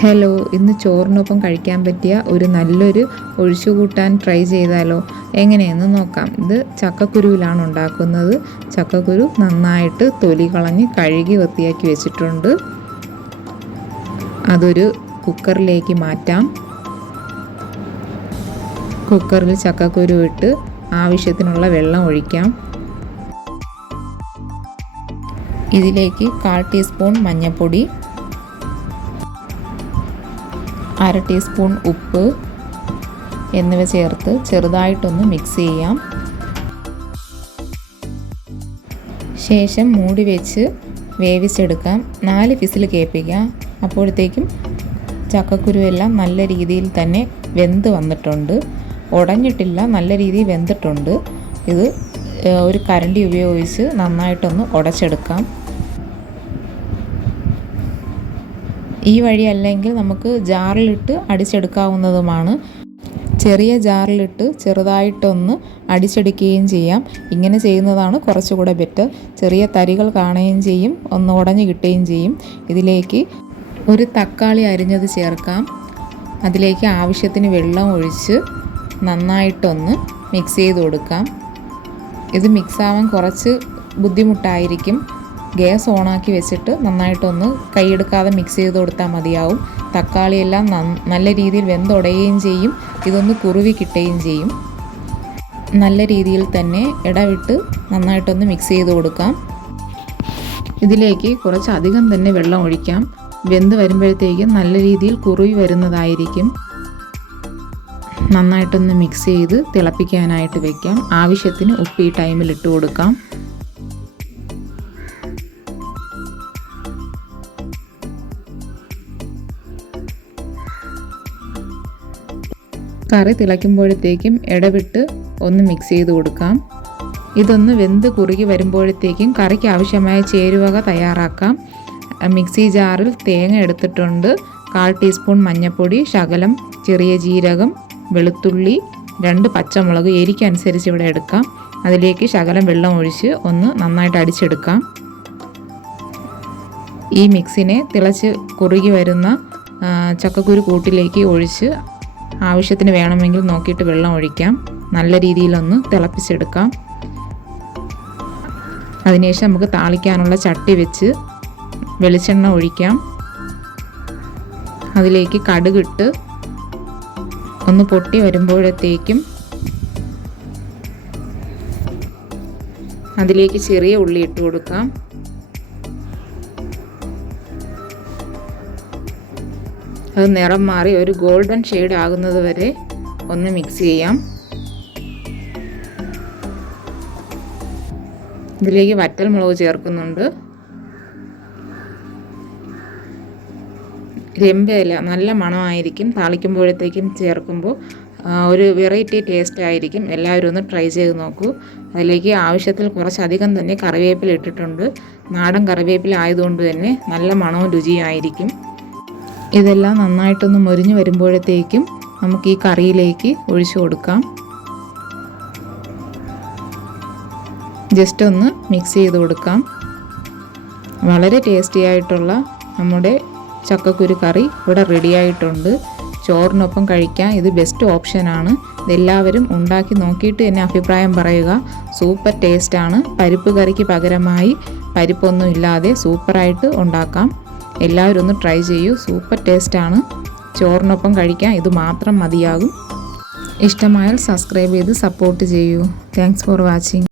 Hello ഇന്ന് ചോറിനൊപ്പം കഴിക്കാൻ പറ്റിയ ഒരു നല്ലൊരു ഒഴിച്ചുകൂട്ടാൻ ട്രൈ ചെയ്താലോ? എങ്ങനെയെന്ന് നോക്കാം. ഇത് ചക്കക്കുരുവിലാണ് ഉണ്ടാക്കുന്നത്. ചക്കക്കുരു നന്നായിട്ട് തൊലി കളഞ്ഞ് കഴുകി വൃത്തിയാക്കി വെച്ചിട്ടുണ്ട്. അതൊരു കുക്കറിലേക്ക് മാറ്റാം. കുക്കറിൽ ചക്കക്കുരു ഇട്ട് ആവശ്യത്തിനുള്ള വെള്ളം ഒഴിക്കാം. ഇതിലേക്ക് കാൽ ടീസ്പൂൺ മഞ്ഞൾപ്പൊടി അര ടീസ്പൂൺ ഉപ്പ് എന്നിവ ചേർത്ത് ചെറുതായിട്ടൊന്ന് മിക്സ് ചെയ്യാം. ശേഷം മൂടി വെച്ച് വേവിച്ചെടുക്കാം. നാല് ഫിസിൽ കേൾപ്പിക്കാം. അപ്പോഴത്തേക്കും ചക്കക്കുരുവെല്ലാം നല്ല രീതിയിൽ തന്നെ വെന്ത് വന്നിട്ടുണ്ട്. ഉടഞ്ഞിട്ടില്ല നല്ല രീതിയിൽ വെന്തിട്ടുണ്ട്. ഇത് ഒരു കരണ്ടി ഉപയോഗിച്ച് നന്നായിട്ടൊന്ന് ഉടച്ചെടുക്കാം. ഈ വഴി അല്ലെങ്കിൽ നമുക്ക് ജാറിലിട്ട് അടിച്ചെടുക്കാവുന്നതുമാണ്. ചെറിയ ജാറിലിട്ട് ചെറുതായിട്ടൊന്ന് അടിച്ചെടുക്കുകയും ചെയ്യാം. ഇങ്ങനെ ചെയ്യുന്നതാണ് കുറച്ചുകൂടെ ബെറ്റർ ചെറിയ തരികൾ കാണുകയും ചെയ്യും ഒന്ന് ഉടഞ്ഞു കിട്ടുകയും ചെയ്യും. ഇതിലേക്ക് ഒരു തക്കാളി അരിഞ്ഞത് ചേർക്കാം. അതിലേക്ക് ആവശ്യത്തിന് വെള്ളം ഒഴിച്ച് നന്നായിട്ടൊന്ന് മിക്സ് ചെയ്ത് കൊടുക്കാം. ഇത് മിക്സ് ആവാൻ കുറച്ച് ബുദ്ധിമുട്ടായിരിക്കും. ഗ്യാസ് ഓണാക്കി വെച്ചിട്ട് നന്നായിട്ടൊന്ന് കൈയെടുക്കാതെ മിക്സ് ചെയ്ത് കൊടുത്താൽ മതിയാവും. തക്കാളിയെല്ലാം നല്ല രീതിയിൽ വെന്തുടയുകയും ചെയ്യും. ഇതൊന്ന് കുറുവി കിട്ടുകയും ചെയ്യും. നല്ല രീതിയിൽ തന്നെ ഇടവിട്ട് നന്നായിട്ടൊന്ന് മിക്സ് ചെയ്ത് കൊടുക്കാം. ഇതിലേക്ക് കുറച്ച് അധികം തന്നെ വെള്ളം ഒഴിക്കാം. വെന്ത് വരുമ്പോഴത്തേക്കും നല്ല രീതിയിൽ കുറുവി വരുന്നതായിരിക്കും. നന്നായിട്ടൊന്ന് മിക്സ് ചെയ്ത് തിളപ്പിക്കാനായിട്ട് വെക്കാം. ആവശ്യത്തിന് ഉപ്പ് ഈ ടൈമിൽ ഇട്ട് കൊടുക്കാം. കറി തിളയ്ക്കുമ്പോഴത്തേക്കും ഇടവിട്ട് ഒന്ന് മിക്സ് ചെയ്ത് കൊടുക്കാം. ഇതൊന്ന് വെന്ത് കുറുകി വരുമ്പോഴത്തേക്കും കറിക്ക് ആവശ്യമായ ചേരുവക തയ്യാറാക്കാം. മിക്സി ജാറിൽ തേങ്ങ എടുത്തിട്ടുണ്ട്. കാൽ ടീസ്പൂൺ മഞ്ഞൾപ്പൊടി ശകലം ചെറിയ ജീരകം വെളുത്തുള്ളി രണ്ട് പച്ചമുളക് എരിക്കനുസരിച്ച് ഇവിടെ എടുക്കാം. അതിലേക്ക് ശകലം വെള്ളം ഒഴിച്ച് ഒന്ന് നന്നായിട്ട് അടിച്ചെടുക്കാം. ഈ മിക്സിനെ തിളച്ച് കുറുകി വരുന്ന ചക്കക്കുരു കൂട്ടിലേക്ക് ഒഴിച്ച് ആവശ്യത്തിന് വേണമെങ്കിൽ നോക്കിയിട്ട് വെള്ളം ഒഴിക്കാം. നല്ല രീതിയിലൊന്ന് തിളപ്പിച്ചെടുക്കാം. അതിനുശേഷം നമുക്ക് താളിക്കാനുള്ള ചട്ടി വെച്ച് വെളിച്ചെണ്ണ ഒഴിക്കാം. അതിലേക്ക് കടുകിട്ട് ഒന്ന് പൊട്ടി വരുമ്പോഴത്തേക്കും അതിലേക്ക് ചെറിയ ഉള്ളി ഇട്ട് കൊടുക്കാം. അത് നിറം മാറി ഒരു ഗോൾഡൻ ഷെയ്ഡ് ആകുന്നത് വരെ ഒന്ന് മിക്സ് ചെയ്യാം. ഇതിലേക്ക് വറ്റൽ മുളക് ചേർക്കുന്നുണ്ട്. രമ്പയില നല്ല മണമായിരിക്കും. താളിക്കുമ്പോഴത്തേക്കും ചേർക്കുമ്പോൾ ഒരു വെറൈറ്റി ടേസ്റ്റ് ആയിരിക്കും. എല്ലാവരും ഒന്ന് ട്രൈ ചെയ്ത് നോക്കൂ. അതിലേക്ക് ആവശ്യത്തിൽ കുറച്ചധികം തന്നെ കറിവേപ്പില ഇട്ടിട്ടുണ്ട്. നാടൻ കറിവേപ്പില ആയതുകൊണ്ട് തന്നെ നല്ല മണവും രുചിയും ആയിരിക്കും. ഇതെല്ലാം നന്നായിട്ടൊന്ന് മൊരിഞ്ഞ് വരുമ്പോഴത്തേക്കും നമുക്ക് ഈ കറിയിലേക്ക് ഒഴിച്ചു കൊടുക്കാം. ജസ്റ്റ് ഒന്ന് മിക്സ് ചെയ്ത് കൊടുക്കാം. വളരെ ടേസ്റ്റി ആയിട്ടുള്ള നമ്മുടെ ചക്കക്കുരു കറി ഇവിടെ റെഡി ആയിട്ടുണ്ട്. ചോറിനൊപ്പം കഴിക്കാൻ ഇത് ബെസ്റ്റ് ഓപ്ഷനാണ് ഇതെല്ലാവരും ഉണ്ടാക്കി നോക്കിയിട്ട് തന്നെ അഭിപ്രായം പറയുക. സൂപ്പർ ടേസ്റ്റാണ് പരിപ്പ് കറിക്ക് പകരമായി പരിപ്പൊന്നും ഇല്ലാതെ സൂപ്പറായിട്ട് ഉണ്ടാക്കാം. എല്ലാവരും ഒന്ന് ട്രൈ ചെയ്യൂ. സൂപ്പർ ടേസ്റ്റാണ് ചോറിനൊപ്പം കഴിക്കാൻ ഇത് മാത്രം മതിയാകും. ഇഷ്ടമായാൽ സബ്സ്ക്രൈബ് ചെയ്ത് സപ്പോർട്ട് ചെയ്യൂ. Thanks for watching